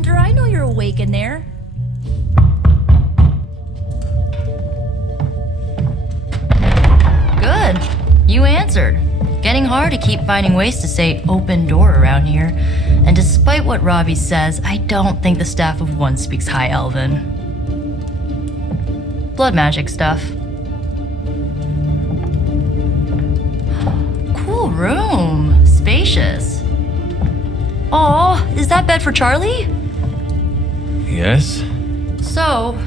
Hunter. I know you're awake in there. Good. You answered. Getting hard to keep finding ways to say open door around here. And despite what Robbie says, I don't think the staff of one speaks High Elven. Blood magic stuff. Cool room. Spacious. Aw, is that bed for Charlie? Yes? So,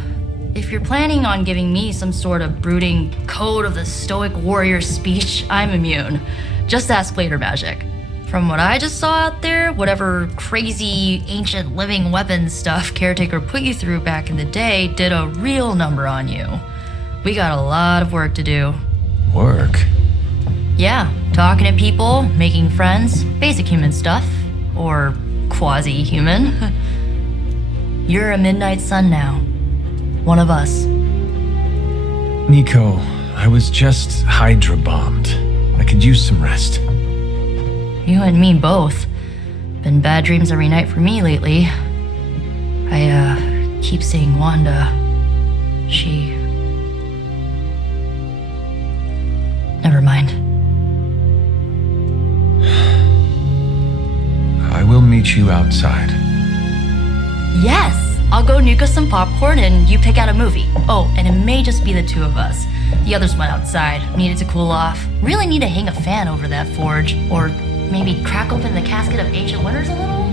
if you're planning on giving me some sort of brooding code of the stoic warrior speech, I'm immune. Just ask later magic. From what I just saw out there, whatever crazy ancient living weapons stuff Caretaker put you through back in the day did a real number on you. We got a lot of work to do. Work? Yeah, talking to people, making friends, basic human stuff. Or quasi-human. You're a midnight sun now. One of us. Nico, I was just Hydra bombed. I could use some rest. You and me both. Been bad dreams every night for me lately. I keep seeing Wanda. She... Never mind. I will meet you outside. Yes! I'll go nuke us some popcorn and you pick out a movie. Oh, and it may just be the two of us. The others went outside, needed to cool off. Really need to hang a fan over that forge. Or maybe crack open the casket of ancient wonders a little?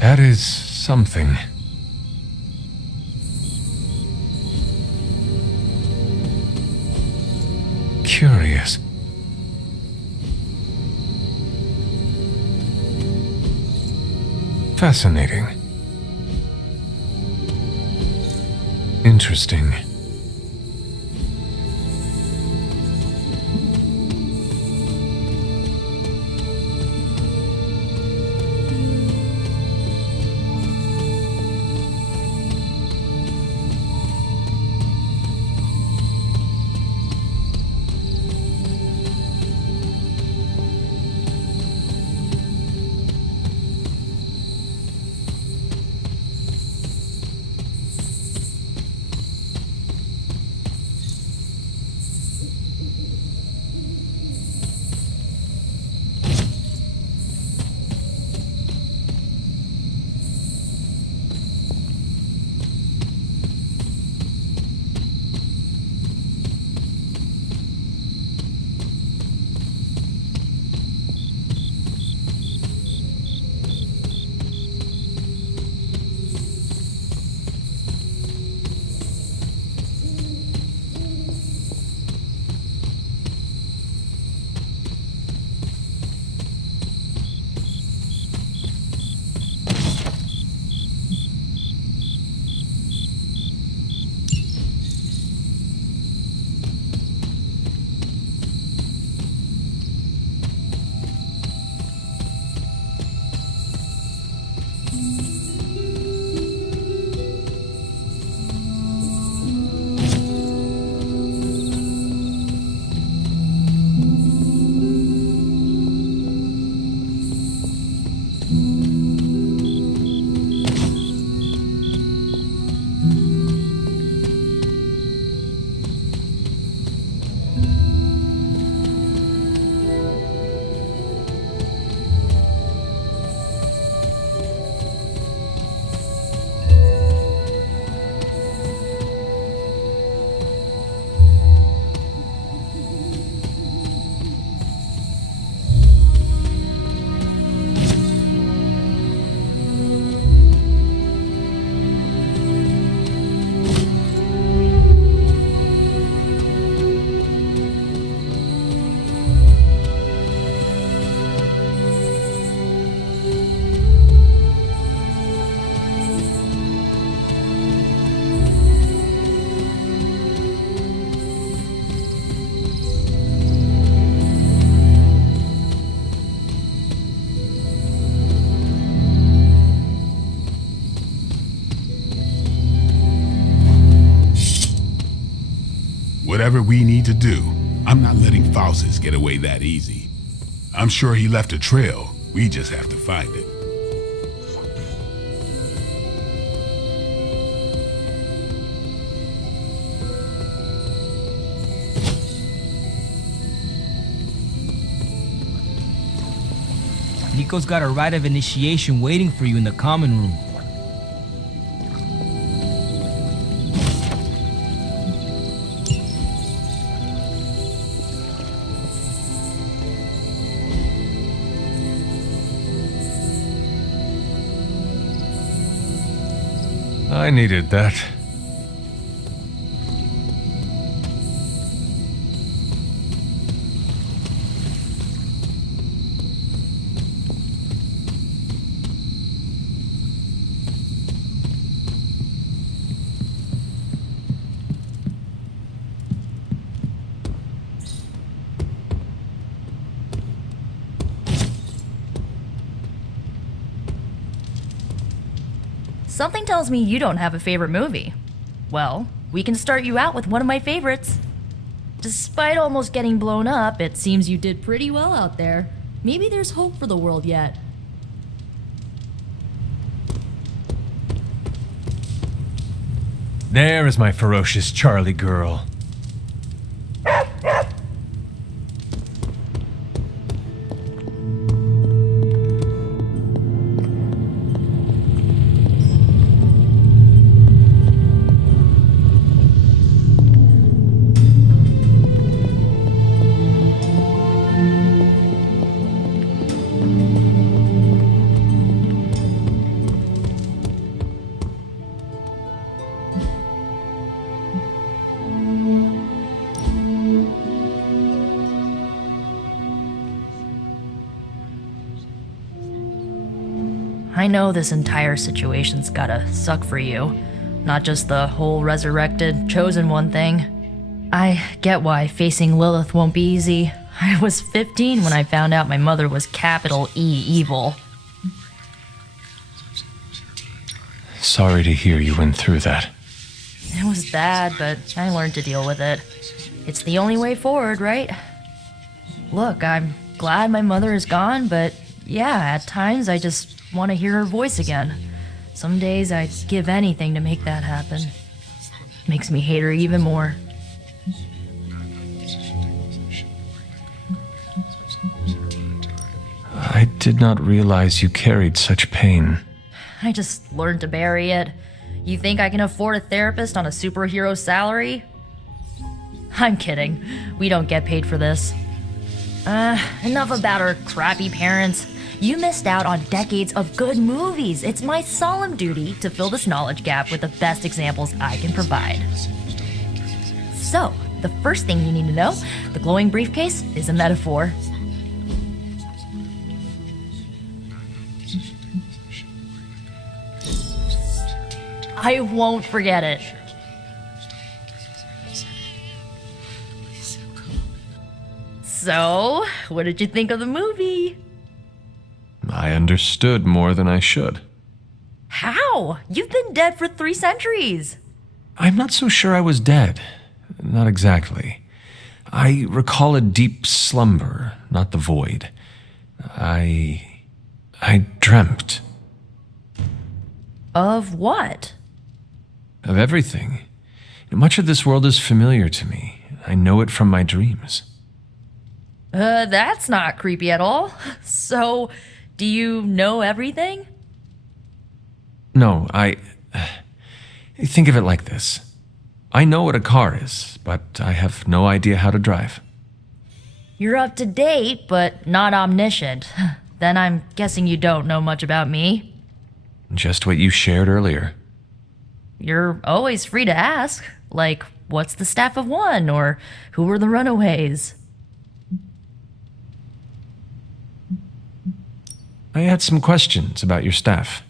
That is something. Curious. Fascinating. Interesting. Whatever we need to do, I'm not letting Faustus get away that easy. I'm sure he left a trail. We just have to find it. Nico's got a rite of initiation waiting for you in the common room. I needed that. Something tells me you don't have a favorite movie. Well, we can start you out with one of my favorites. Despite almost getting blown up, it seems you did pretty well out there. Maybe there's hope for the world yet. There is my ferocious Charlie girl. I know this entire situation's gotta suck for you. Not just the whole resurrected, chosen one thing. I get why facing Lilith won't be easy. I was 15 when I found out my mother was capital E evil. Sorry to hear you went through that. It was bad, but I learned to deal with it. It's the only way forward, right? Look, I'm glad my mother is gone, but yeah, at times I just want to hear her voice again. Some days I'd give anything to make that happen. Makes me hate her even more. I did not realize you carried such pain. I just learned to bury it. You think I can afford a therapist on a superhero salary? I'm kidding. We don't get paid for this. Enough about our crappy parents. You missed out on decades of good movies. It's my solemn duty to fill this knowledge gap with the best examples I can provide. So, the first thing you need to know, the glowing briefcase is a metaphor. I won't forget it. So, what did you think of the movie? I understood more than I should. How? You've been dead for 3 centuries. I'm not so sure I was dead. Not exactly. I recall a deep slumber, not the void. I dreamt. Of what? Of everything. Much of this world is familiar to me. I know it from my dreams. That's not creepy at all. So, do you know everything? No, think of it like this. I know what a car is, but I have no idea how to drive. You're up to date, but not omniscient. Then I'm guessing you don't know much about me. Just what you shared earlier. You're always free to ask. Like, what's the staff of one? Or who were the runaways? I had some questions about your staff.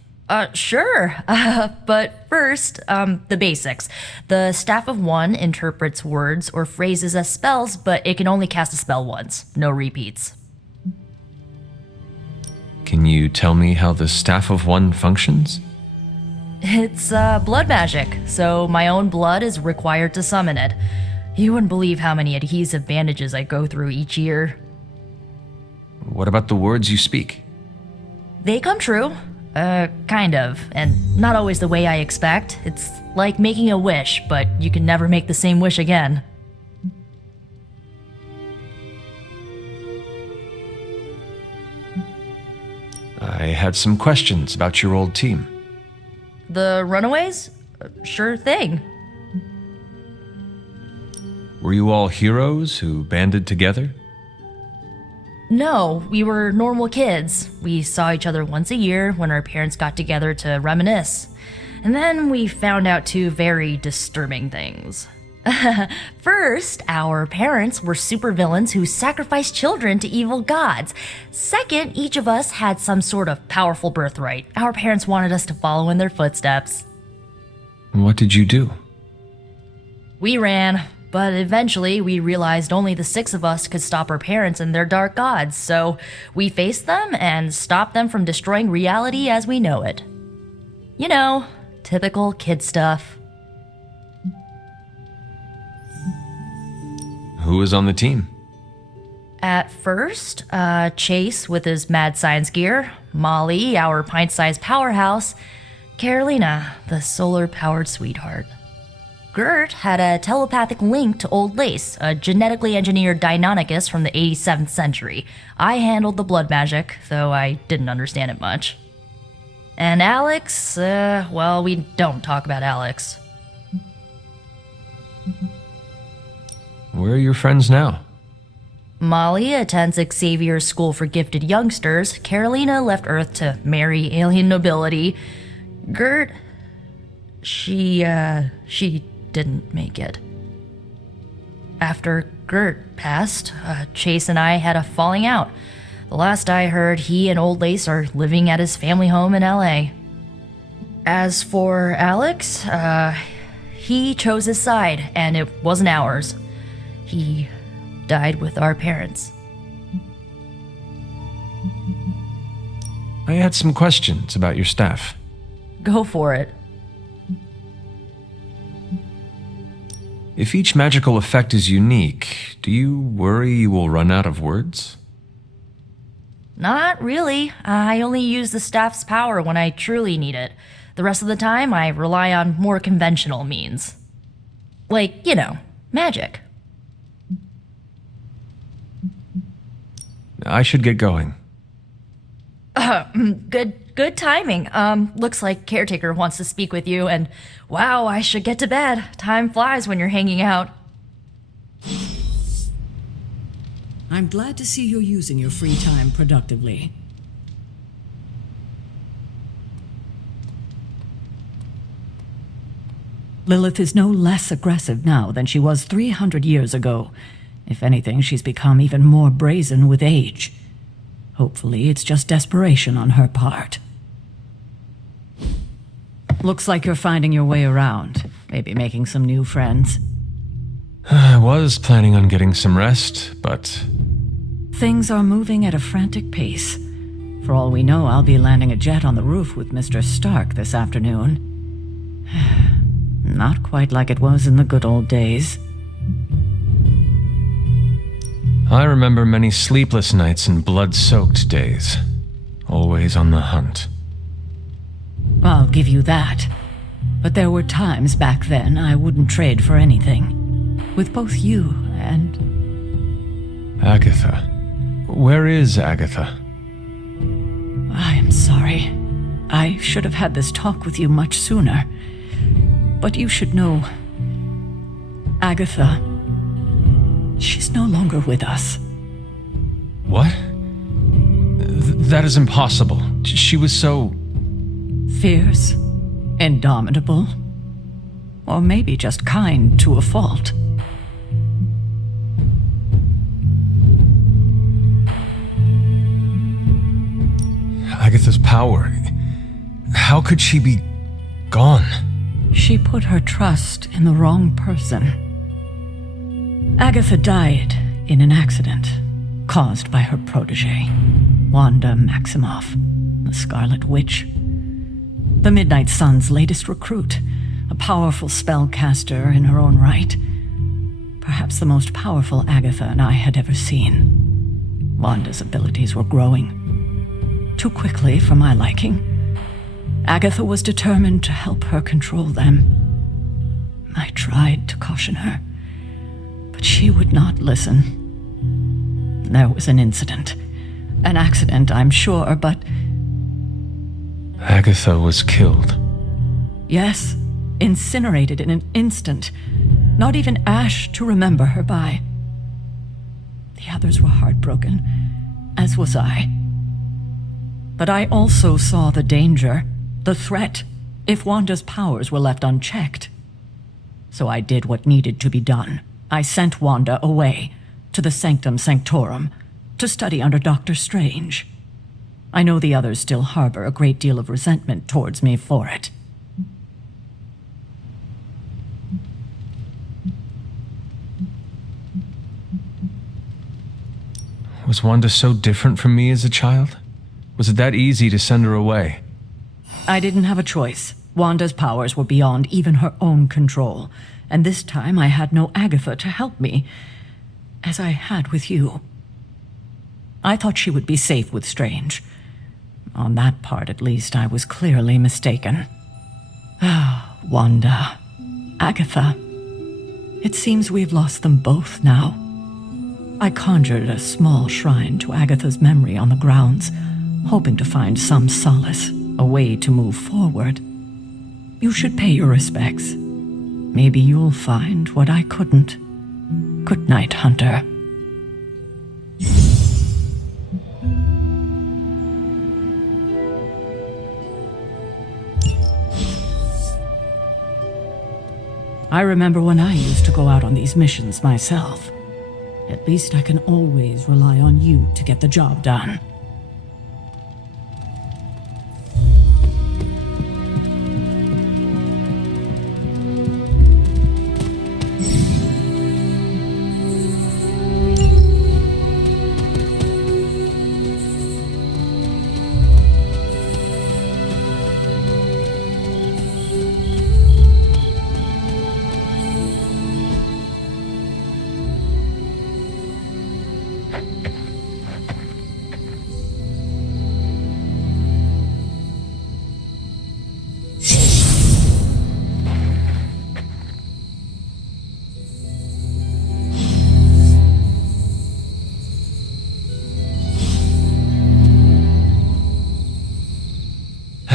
Sure. But first, the basics. The staff of one interprets words or phrases as spells, but it can only cast a spell once. No repeats. Can you tell me how the staff of one functions? It's blood magic, so my own blood is required to summon it. You wouldn't believe how many adhesive bandages I go through each year. What about the words you speak? They come true. Kind of. And not always the way I expect. It's like making a wish, but you can never make the same wish again. I had some questions about your old team. The Runaways? Sure thing. Were you all heroes who banded together? No, we were normal kids. We saw each other once a year when our parents got together to reminisce. And then we found out two very disturbing things. First, our parents were supervillains who sacrificed children to evil gods. Second, each of us had some sort of powerful birthright. Our parents wanted us to follow in their footsteps. What did you do? We ran, but eventually we realized only the six of us could stop our parents and their dark gods, so we faced them and stopped them from destroying reality as we know it. You know, typical kid stuff. Who was on the team? At first, Chase with his mad science gear, Molly, our pint-sized powerhouse, Carolina, the solar-powered sweetheart. Gert had a telepathic link to Old Lace, a genetically engineered Deinonychus from the 87th century. I handled the blood magic, though I didn't understand it much. And Alex, well, we don't talk about Alex. Where are your friends now? Molly attends Xavier's School for Gifted Youngsters. Carolina left Earth to marry alien nobility. Gert, she didn't make it. After Gert passed, Chase and I had a falling out. The last I heard, he and Old Lace are living at his family home in LA. As for Alex, he chose his side, and it wasn't ours. He died with our parents. I had some questions about your staff. Go for it. If each magical effect is unique, do you worry you will run out of words? Not really. I only use the staff's power when I truly need it. The rest of the time, I rely on more conventional means. Like, you know, magic. I should get going. Good timing. Looks like Caretaker wants to speak with you, and wow, I should get to bed. Time flies when you're hanging out. I'm glad to see you're using your free time productively. Lilith is no less aggressive now than she was 300 years ago. If anything, she's become even more brazen with age. Hopefully, it's just desperation on her part. Looks like you're finding your way around, maybe making some new friends. I was planning on getting some rest, but... Things are moving at a frantic pace. For all we know, I'll be landing a jet on the roof with Mr. Stark this afternoon. Not quite like it was in the good old days. I remember many sleepless nights and blood-soaked days. Always on the hunt. I'll give you that. But there were times back then I wouldn't trade for anything. With both you and... Agatha. Where is Agatha? I am sorry. I should have had this talk with you much sooner. But you should know... Agatha... She's no longer with us. What? That is impossible. She was so... Fierce, indomitable, or maybe just kind to a fault. Agatha's power. How could she be gone? She put her trust in the wrong person. Agatha died in an accident caused by her protege, Wanda Maximoff, the Scarlet Witch. The Midnight Sun's latest recruit, a powerful spellcaster in her own right. perhaps the most powerful Agatha and I had ever seen. Wanda's abilities were growing. Too quickly for my liking. Agatha was determined to help her control them. I tried to caution her, but she would not listen. There was an incident. An accident, I'm sure, but... Agatha was killed. Yes, incinerated in an instant. Not even ash to remember her by. The others were heartbroken, as was I. But I also saw the danger, the threat, if Wanda's powers were left unchecked. So I did what needed to be done. I sent Wanda away, to the Sanctum Sanctorum, to study under Dr. Strange. I know the others still harbor a great deal of resentment towards me for it. Was Wanda so different from me as a child? Was it that easy to send her away? I didn't have a choice. Wanda's powers were beyond even her own control, and this time I had no Agatha to help me, as I had with you. I thought she would be safe with Strange. On that part, at least, I was clearly mistaken. Ah, Wanda. Agatha. It seems we've lost them both now. I conjured a small shrine to Agatha's memory on the grounds, hoping to find some solace, a way to move forward. You should pay your respects. Maybe you'll find what I couldn't. Good night, Hunter. I remember when I used to go out on these missions myself. At least I can always rely on you to get the job done.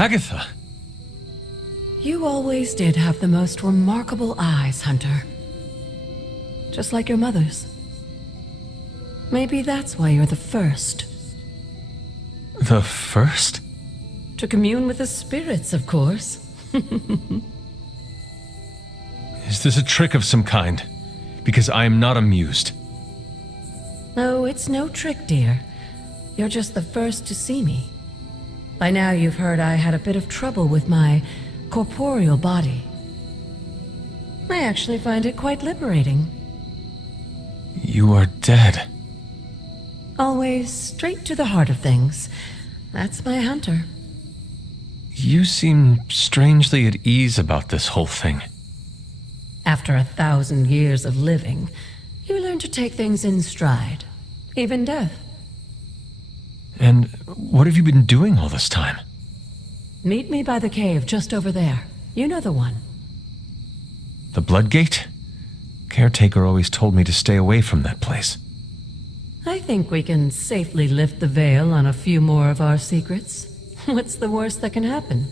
Agatha! You always did have the most remarkable eyes, Hunter. Just like your mother's. Maybe that's why you're the first. The first? To commune with the spirits, of course. Is this a trick of some kind? Because I am not amused. No, it's no trick, dear. You're just the first to see me. By now you've heard I had a bit of trouble with my corporeal body. I actually find it quite liberating. You are dead. Always straight to the heart of things. That's my Hunter. You seem strangely at ease about this whole thing. After 1,000 years of living, you learn to take things in stride. Even death. And what have you been doing all this time? Meet me by the cave just over there. You know the one. The Bloodgate? Caretaker always told me to stay away from that place. I think we can safely lift the veil on a few more of our secrets. What's the worst that can happen?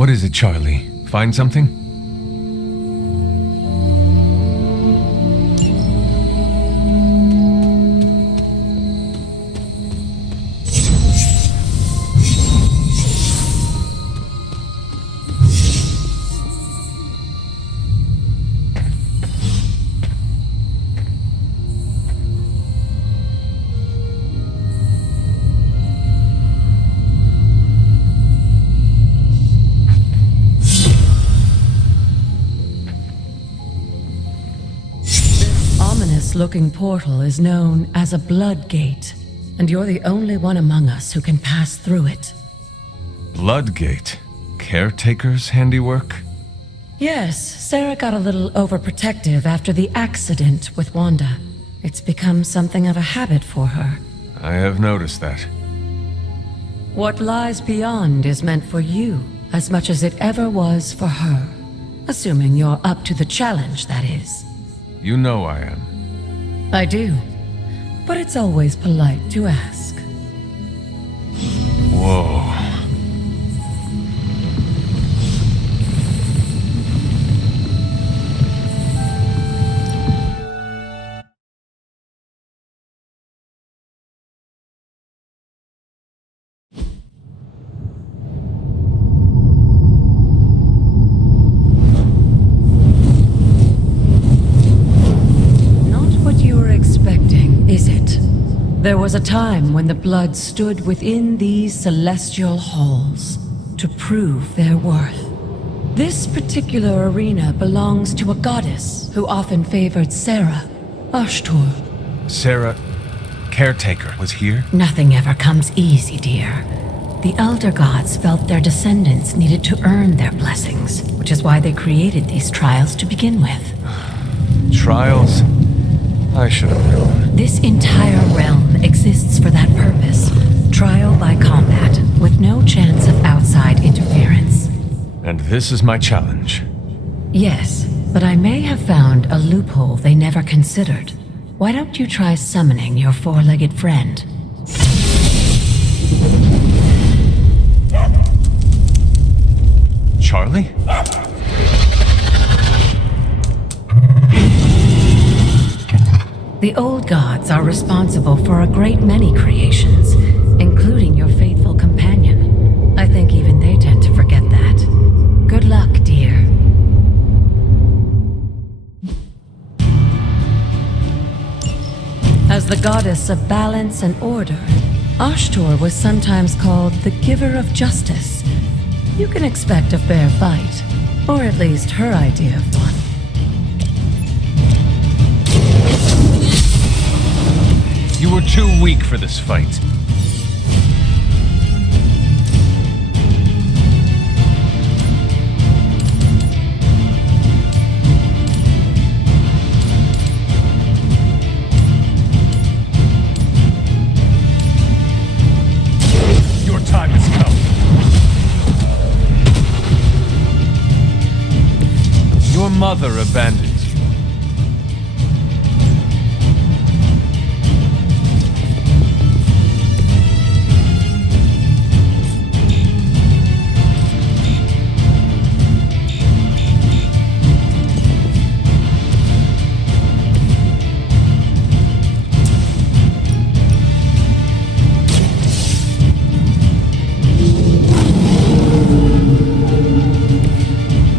What is it, Charlie? Find something? ominous-looking portal is known as a blood gate, and you're the only one among us who can pass through it. Bloodgate? Caretaker's handiwork? Yes, Sarah got a little overprotective after the accident with Wanda. It's become something of a habit for her. I have noticed that. What lies beyond is meant for you as much as it ever was for her. Assuming you're up to the challenge, that is. You know I am. I do. But it's always polite to ask. Whoa. There was a time when the blood stood within these celestial halls to prove their worth. This particular arena belongs to a goddess who often favored Sarah, Oshtur. Sarah, caretaker, was here? Nothing ever comes easy, dear. The elder gods felt their descendants needed to earn their blessings, which is why they created these trials to begin with. Trials? I should have known. This entire realm exists for that purpose. Trial by combat, with no chance of outside interference. And this is my challenge. Yes, but I may have found a loophole they never considered. Why don't you try summoning your four-legged friend? Charlie? The old gods are responsible for a great many creations, including your faithful companion. I think even they tend to forget that. Good luck, dear. As the goddess of balance and order, Oshtur was sometimes called the giver of justice. You can expect a fair fight, or at least her idea of one. You were too weak for this fight. Your time has come. Your mother abandoned you.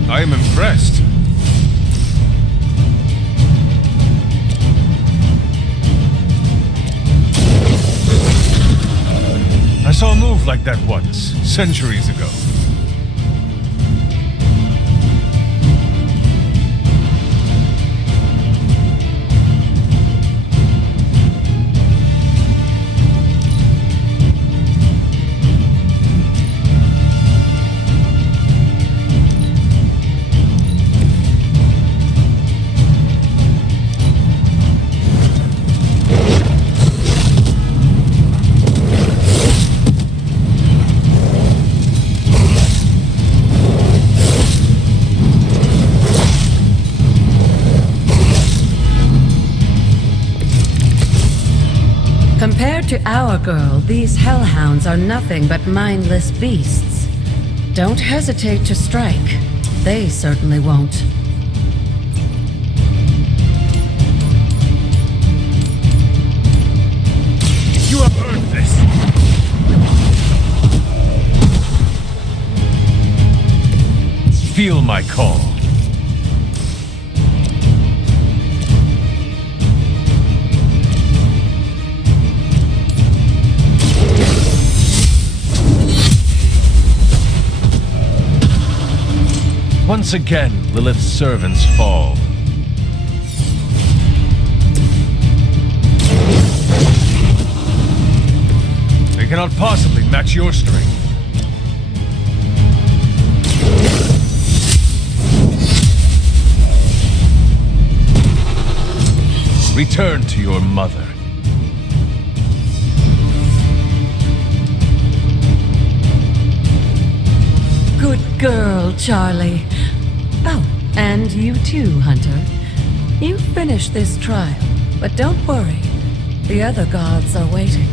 I am impressed. I saw a move like that once, centuries ago. Compared to our girl, these hellhounds are nothing but mindless beasts. Don't hesitate to strike. They certainly won't. You have earned this! Feel my call. Once again, Lilith's servants fall. cannot possibly match your strength. Return to your mother. Good girl, Charlie. Oh, and you too, Hunter. You finished this trial, but don't worry. The other gods are waiting.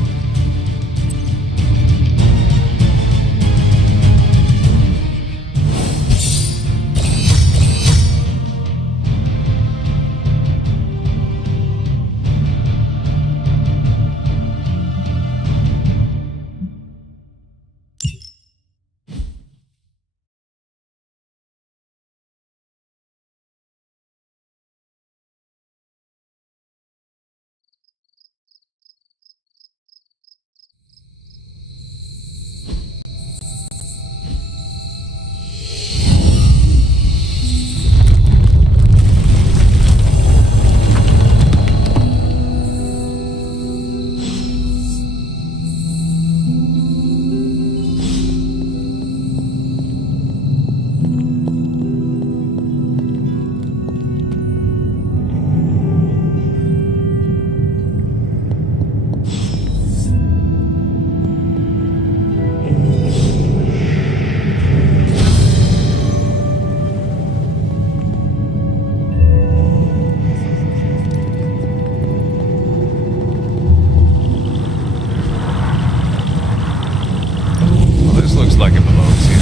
Like it belongs here.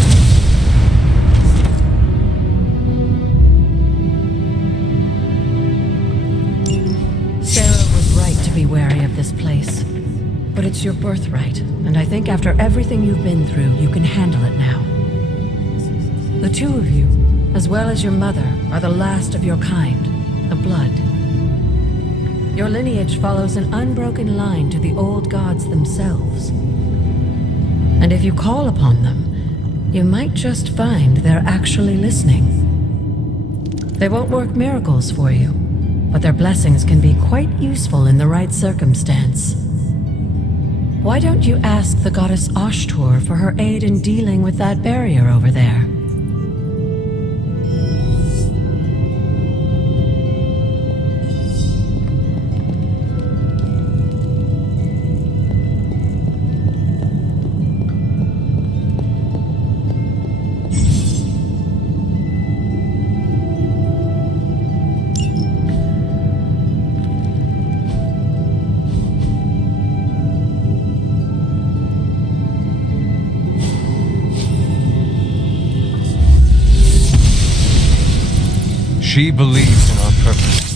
Sarah was right to be wary of this place. But it's your birthright, and I think after everything you've been through, you can handle it now. The two of you, as well as your mother, are the last of your kind, the Blood. Your lineage follows an unbroken line to the old gods themselves. And if you call upon them, you might just find they're actually listening. They won't work miracles for you, but their blessings can be quite useful in the right circumstance. Why don't you ask the goddess Oshtur for her aid in dealing with that barrier over there? She believes in our purpose.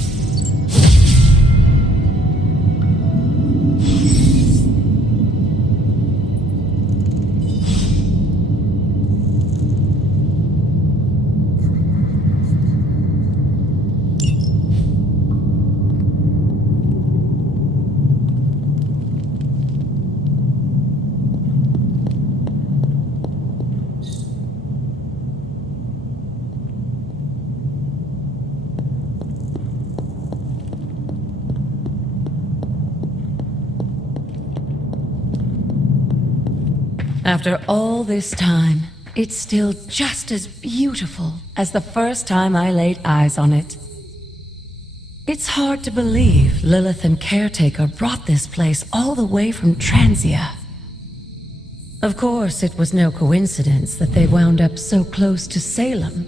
After all this time, it's still just as beautiful as the first time I laid eyes on it. It's hard to believe Lilith and Caretaker brought this place all the way from Transia. Of course, it was no coincidence that they wound up so close to Salem.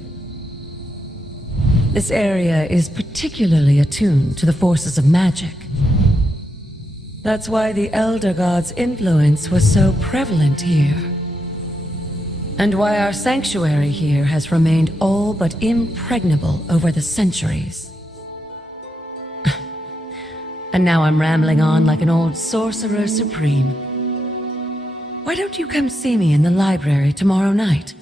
This area is particularly attuned to the forces of magic. That's why the Elder God's influence was so prevalent here. And why our sanctuary here has remained all but impregnable over the centuries. And now I'm rambling on like an old sorcerer supreme. Why don't you come see me in the library tomorrow night?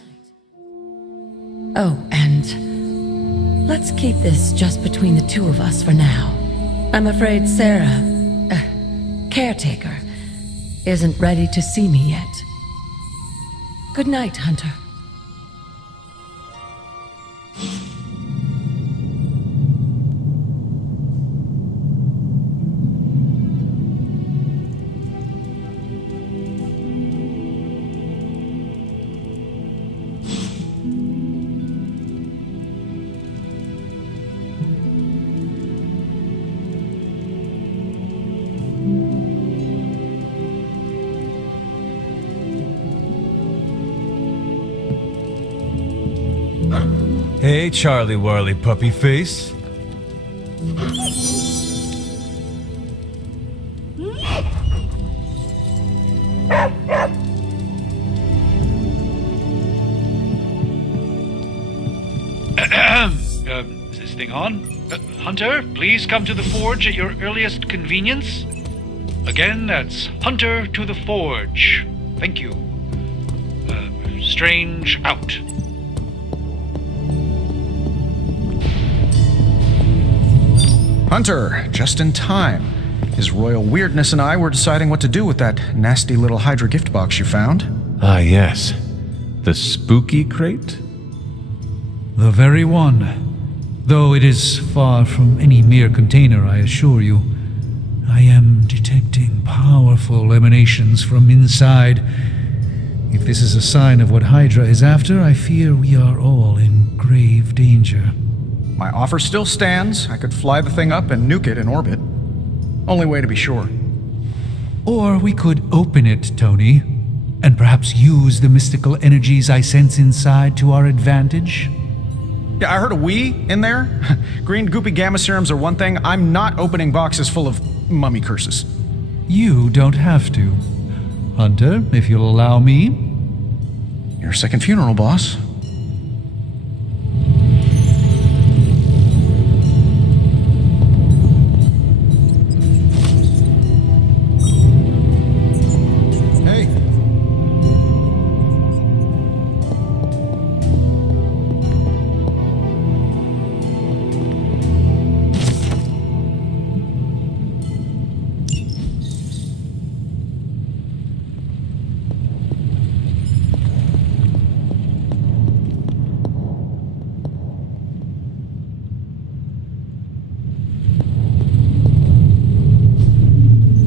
Oh, and let's keep this just between the two of us for now. I'm afraid Sarah, Caretaker, isn't ready to see me yet. Good night, Hunter. Hey, Charlie Warley puppy face. Is this thing on? Hunter, please come to the forge at your earliest convenience. Again, that's Hunter to the forge. Thank you. Strange out. Hunter, just in time. His royal weirdness and I were deciding what to do with that nasty little Hydra gift box you found. Ah, yes. The spooky crate? The very one. Though it is far from any mere container, I assure you. I am detecting powerful emanations from inside. If this is a sign of what Hydra is after, I fear we are all in grave danger. My offer still stands. I could fly the thing up and nuke it in orbit. Only way to be sure. Or we could open it, Tony, and perhaps use the mystical energies I sense inside to our advantage. Yeah, I heard a "we" in there. Green goopy gamma serums are one thing. I'm not opening boxes full of mummy curses. You don't have to. Hunter, if you'll allow me. Your second funeral, boss. Hey.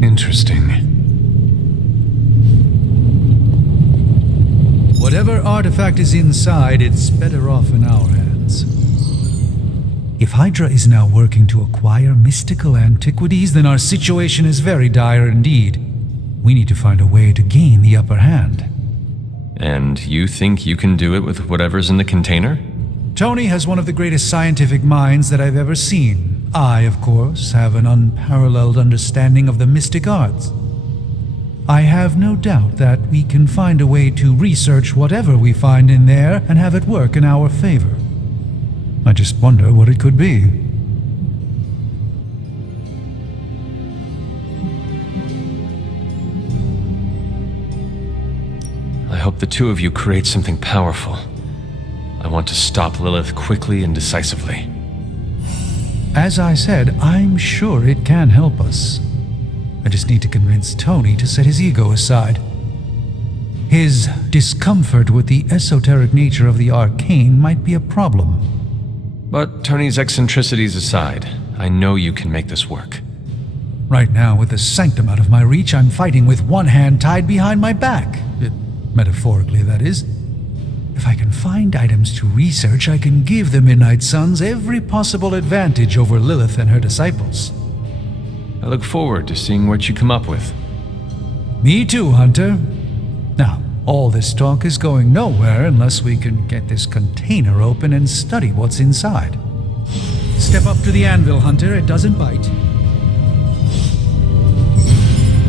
Interesting. Whatever artifact is inside, it's better off in our hands. If Hydra is now working to acquire mystical antiquities, then our situation is very dire indeed. We need to find a way to gain the upper hand. And you think you can do it with whatever's in the container? Tony has one of the greatest scientific minds that I've ever seen. I, of course, have an unparalleled understanding of the mystic arts. I have no doubt that we can find a way to research whatever we find in there and have it work in our favor. I just wonder what it could be. I hope the two of you create something powerful. I want to stop Lilith quickly and decisively. As I said, I'm sure it can help us. I just need to convince Tony to set his ego aside. His discomfort with the esoteric nature of the arcane might be a problem. But Tony's eccentricities aside, I know you can make this work. Right now, with the sanctum out of my reach, I'm fighting with one hand tied behind my back. Metaphorically, that is. If I can find items to research, I can give the Midnight Suns every possible advantage over Lilith and her disciples. I look forward to seeing what you come up with. Me too, Hunter. Now, all this talk is going nowhere unless we can get this container open and study what's inside. Step up to the anvil, Hunter. It doesn't bite.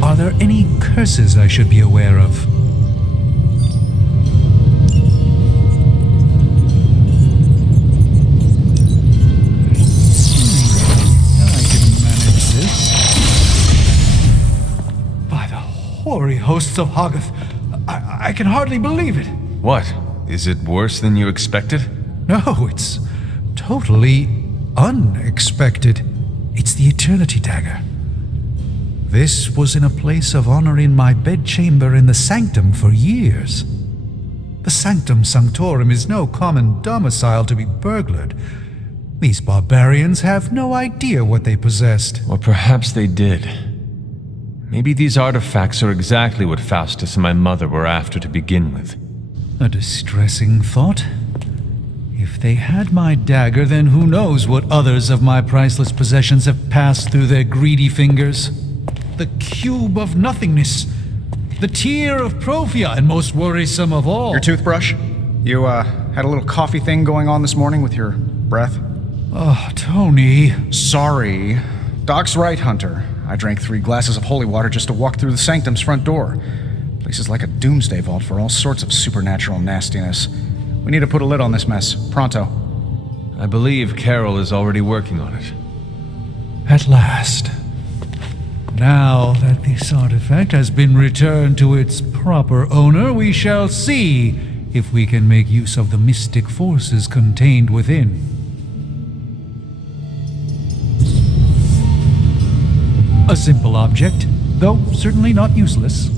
Are there any curses I should be aware of? Hoary hosts of Hoggoth. I can hardly believe it. What? Is it worse than you expected? No, it's totally unexpected. It's the Eternity Dagger. This was in a place of honor in my bedchamber in the Sanctum for years. The Sanctum Sanctorum is no common domicile to be burglared. These barbarians have no idea what they possessed. Or perhaps they did. Maybe these artifacts are exactly what Faustus and my mother were after to begin with. A distressing thought. If they had my dagger, then who knows what others of my priceless possessions have passed through their greedy fingers. The cube of nothingness. The tear of Profia, and most worrisome of all. Your toothbrush? You, Had a little coffee thing going on this morning with your breath. Oh, Tony. Sorry. Doc's right, Hunter. I drank 3 glasses of holy water just to walk through the sanctum's front door. Place is like a doomsday vault for all sorts of supernatural nastiness. We need to put a lid on this mess. Pronto. I believe Carol is already working on it. At last. Now that this artifact has been returned to its proper owner, we shall see if we can make use of the mystic forces contained within. A simple object, though certainly not useless.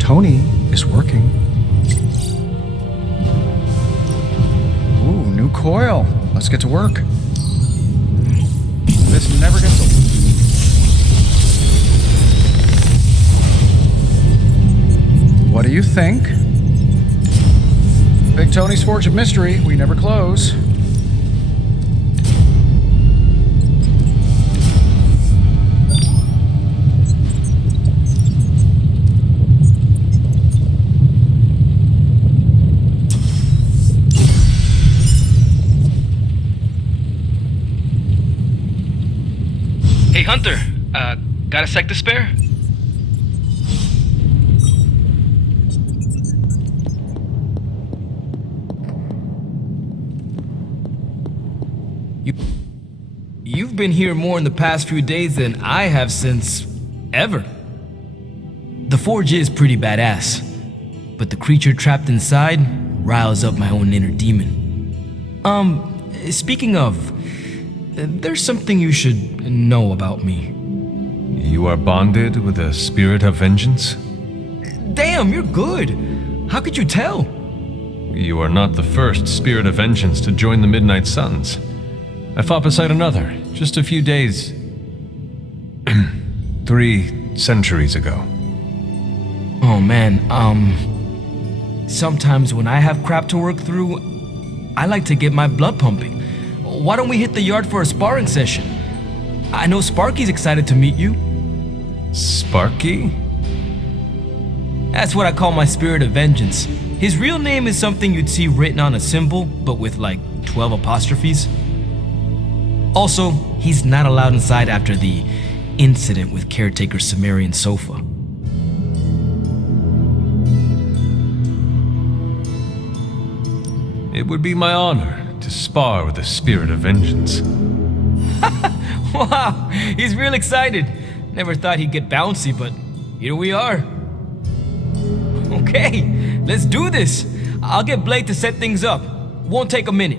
Tony is working. Ooh, new coil. Let's get to work. This never gets old. What do you think? Big Tony's Forge of Mystery. We never close. Hey, Hunter, got a sec to spare? You've been here more in the past few days than I have since ever. The forge is pretty badass, but the creature trapped inside riles up my own inner demon. Speaking of, there's something you should know about me. You are bonded with a spirit of vengeance? Damn, you're good. How could you tell? You are not the first spirit of vengeance to join the Midnight Suns. I fought beside another, just a few days... 3 centuries ago. Oh man, sometimes when I have crap to work through, I like to get my blood pumping. Why don't we hit the yard for a sparring session? I know Sparky's excited to meet you. Sparky? That's what I call my spirit of vengeance. His real name is something you'd see written on a symbol, but with like 12 apostrophes. Also, he's not allowed inside after the incident with caretaker Sumerian Sofa. It would be my honor to spar with a spirit of vengeance. Wow, he's real excited. Never thought he'd get bouncy, but here we are. Okay, let's do this. I'll get Blake to set things up. Won't take a minute.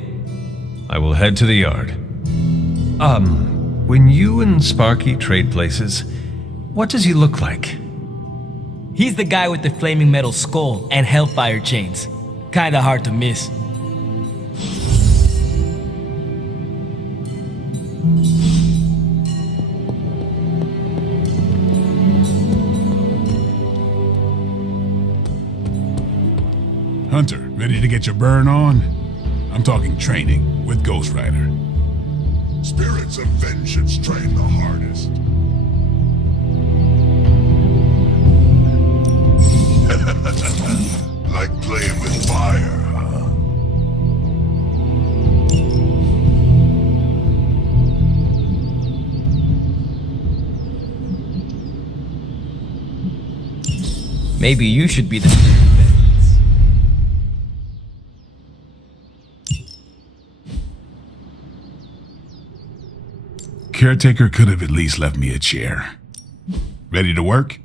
I will head to the yard. When you and Sparky trade places, what does he look like? He's the guy with the flaming metal skull and hellfire chains. Kinda hard to miss. Hunter, ready to get your burn on? I'm talking training with Ghost Rider. Spirits of vengeance train the hardest. Like playing with fire, huh? Maybe you should be the spirit of vengeance. Caretaker could have at least left me a chair. Ready to work?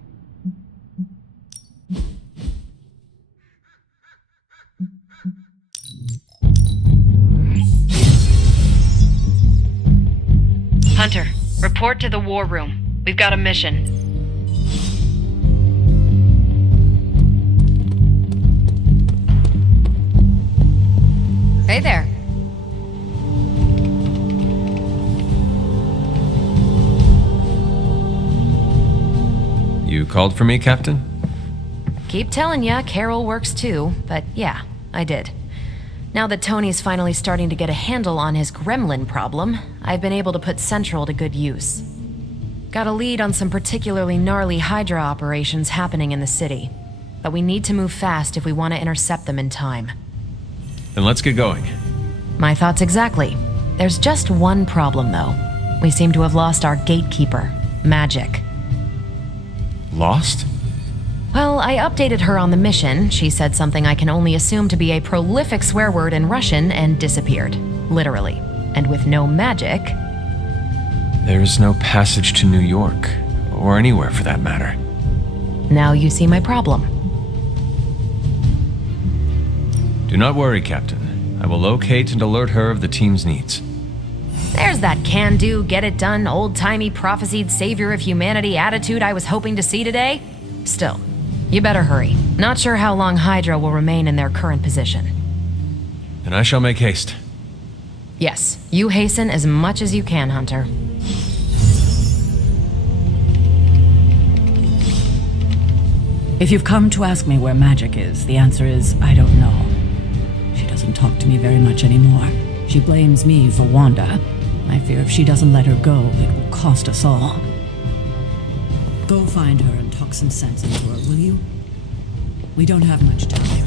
Hunter, report to the war room. We've got a mission. Hey there. You called for me, Captain? Keep telling ya, Carol works too, but yeah, I did. Now that Tony's finally starting to get a handle on his gremlin problem, I've been able to put Central to good use. Got a lead on some particularly gnarly Hydra operations happening in the city, but we need to move fast if we want to intercept them in time. Then let's get going. My thoughts exactly. There's just one problem, though. We seem to have lost our gatekeeper, Magic. Lost? Well, I updated her on the mission. She said something I can only assume to be a prolific swear word in Russian and disappeared. Literally. And with no magic... There is no passage to New York, or anywhere for that matter. Now you see my problem. Do not worry, Captain. I will locate and alert her of the team's needs. There's that can-do, get-it-done, old-timey prophesied savior of humanity attitude I was hoping to see today. Still, you better hurry. Not sure how long Hydra will remain in their current position. Then I shall make haste. Yes, you hasten as much as you can, Hunter. If you've come to ask me where Magic is, the answer is I don't know. She doesn't talk to me very much anymore. She blames me for Wanda. I fear if she doesn't let her go, it will cost us all. Go find her and talk some sense into her, will you? We don't have much time.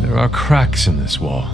There are cracks in this wall.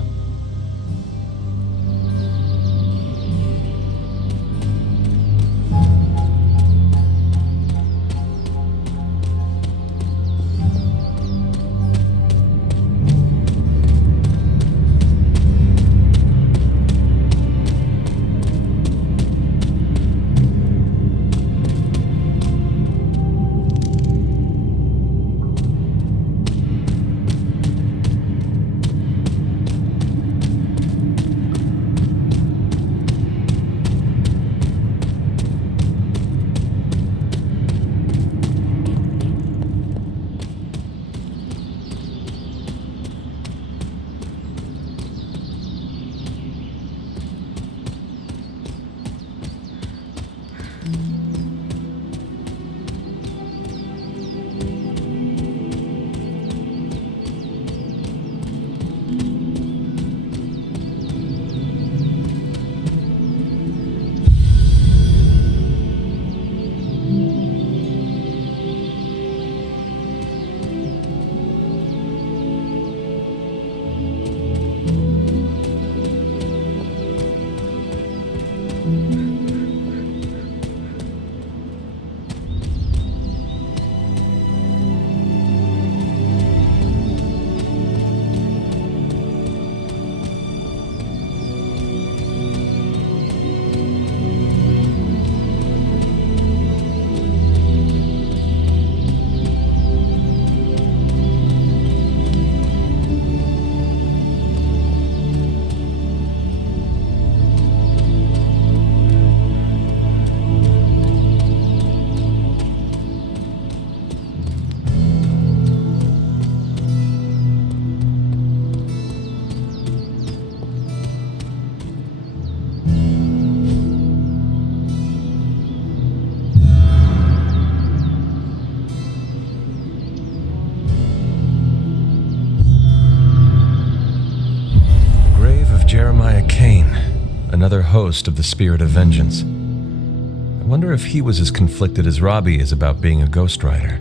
Another host of the Spirit of Vengeance. I wonder if he was as conflicted as Robbie is about being a ghostwriter.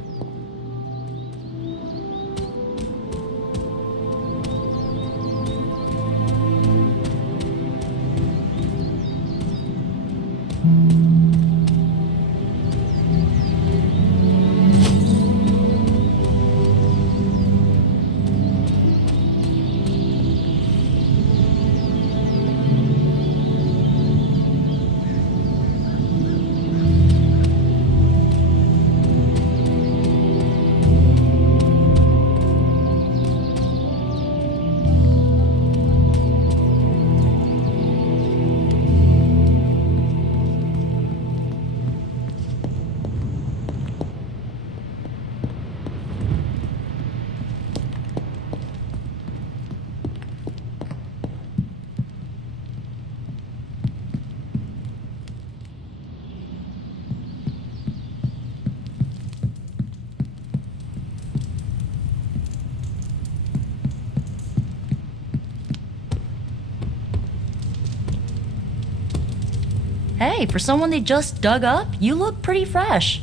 Hey, for someone they just dug up, you look pretty fresh.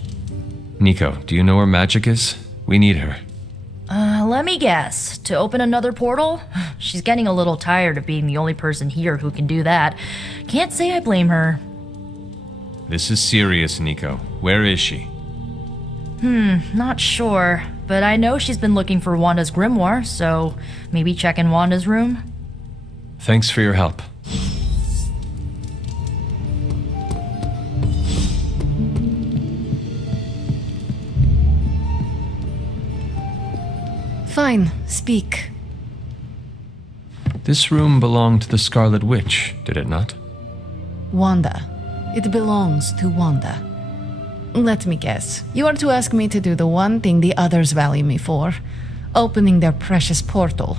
Nico, do you know where Magic is? We need her. Let me guess. To open another portal? She's getting a little tired of being the only person here who can do that. Can't say I blame her. This is serious, Nico. Where is she? Not sure. But I know she's been looking for Wanda's grimoire, so maybe check in Wanda's room? Thanks for your help. Fine, speak. This room belonged to the Scarlet Witch, did it not? Wanda. It belongs to Wanda. Let me guess. You are to ask me to do the one thing the others value me for, opening their precious portal.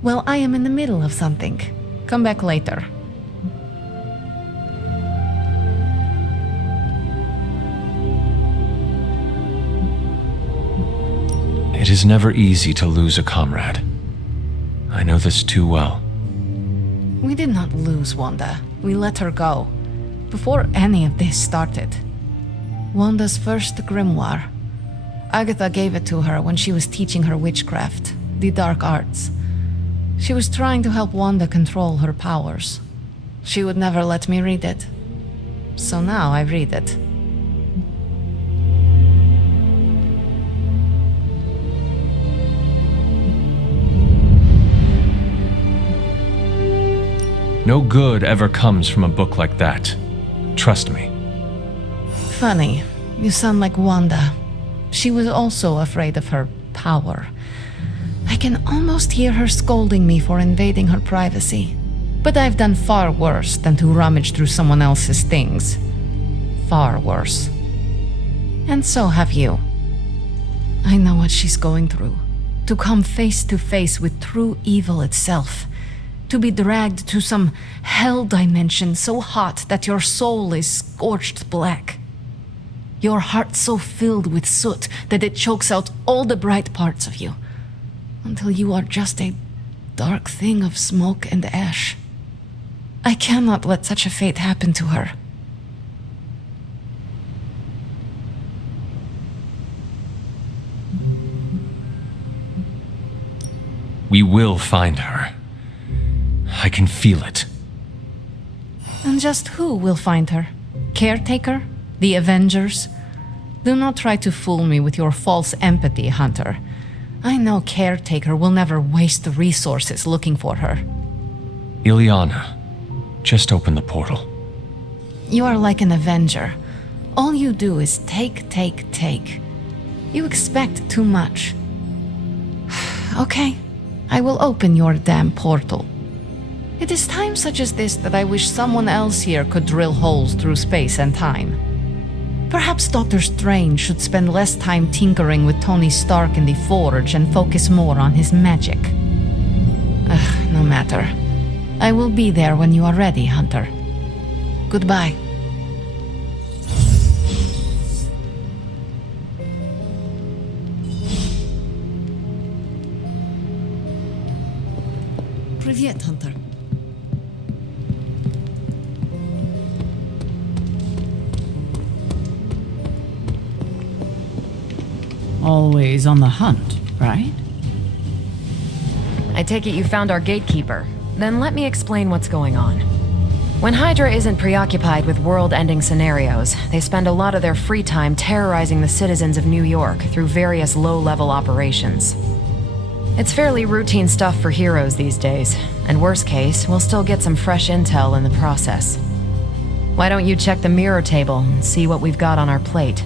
Well, I am in the middle of something. Come back later. It is never easy to lose a comrade. I know this too well. We did not lose Wanda. We let her go. Before any of this started. Wanda's first grimoire. Agatha gave it to her when she was teaching her witchcraft, the dark arts. She was trying to help Wanda control her powers. She would never let me read it. So now I read it. No good ever comes from a book like that. Trust me. Funny, you sound like Wanda. She was also afraid of her power. I can almost hear her scolding me for invading her privacy. But I've done far worse than to rummage through someone else's things. Far worse. And so have you. I know what she's going through. To come face to face with true evil itself. To be dragged to some hell dimension so hot that your soul is scorched black. Your heart so filled with soot that it chokes out all the bright parts of you. Until you are just a dark thing of smoke and ash. I cannot let such a fate happen to her. We will find her. I can feel it. And just who will find her? Caretaker? The Avengers? Do not try to fool me with your false empathy, Hunter. I know Caretaker will never waste the resources looking for her. Ileana, just open the portal. You are like an Avenger. All you do is take, take, take. You expect too much. Okay, I will open your damn portal. It is times such as this that I wish someone else here could drill holes through space and time. Perhaps Doctor Strange should spend less time tinkering with Tony Stark in the Forge and focus more on his magic. No matter. I will be there when you are ready, Hunter. Goodbye. Привет, Hunter. Always on the hunt, right? I take it you found our gatekeeper. Then let me explain what's going on. When Hydra isn't preoccupied with world-ending scenarios, they spend a lot of their free time terrorizing the citizens of New York through various low-level operations. It's fairly routine stuff for heroes these days, and worst case, we'll still get some fresh intel in the process. Why don't you check the mirror table and see what we've got on our plate?